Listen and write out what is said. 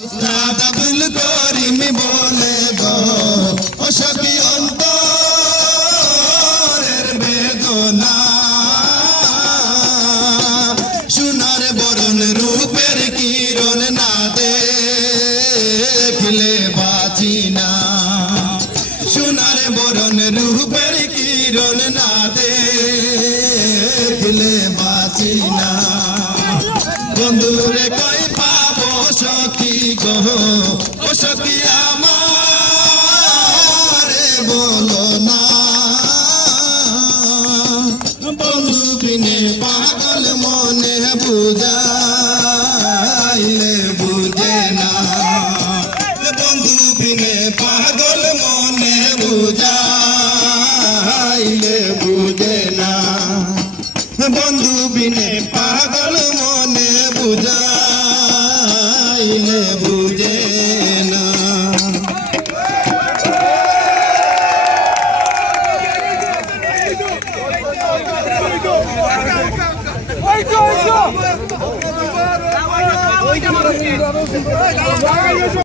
আব্দুল করিম বলে গো ও সখী অন্তরের বেদনা সোনার বরণ রূপের কিরণ না দেখলে বাঁচি না সোনার বরণ রূপের কিরণ না দেখলে বাঁচি না বন্ধুরে কই পাবো সখী গো ও সখী আমারে বলো না বন্ধু বিনে পাগল মনে বুঝাইলে বুঝে না বন্ধু বিনে পাগল মনে বুঝাইলে বুঝে না বন্ধু বিনে পাগল মনে বুঝাইলে বুঝে না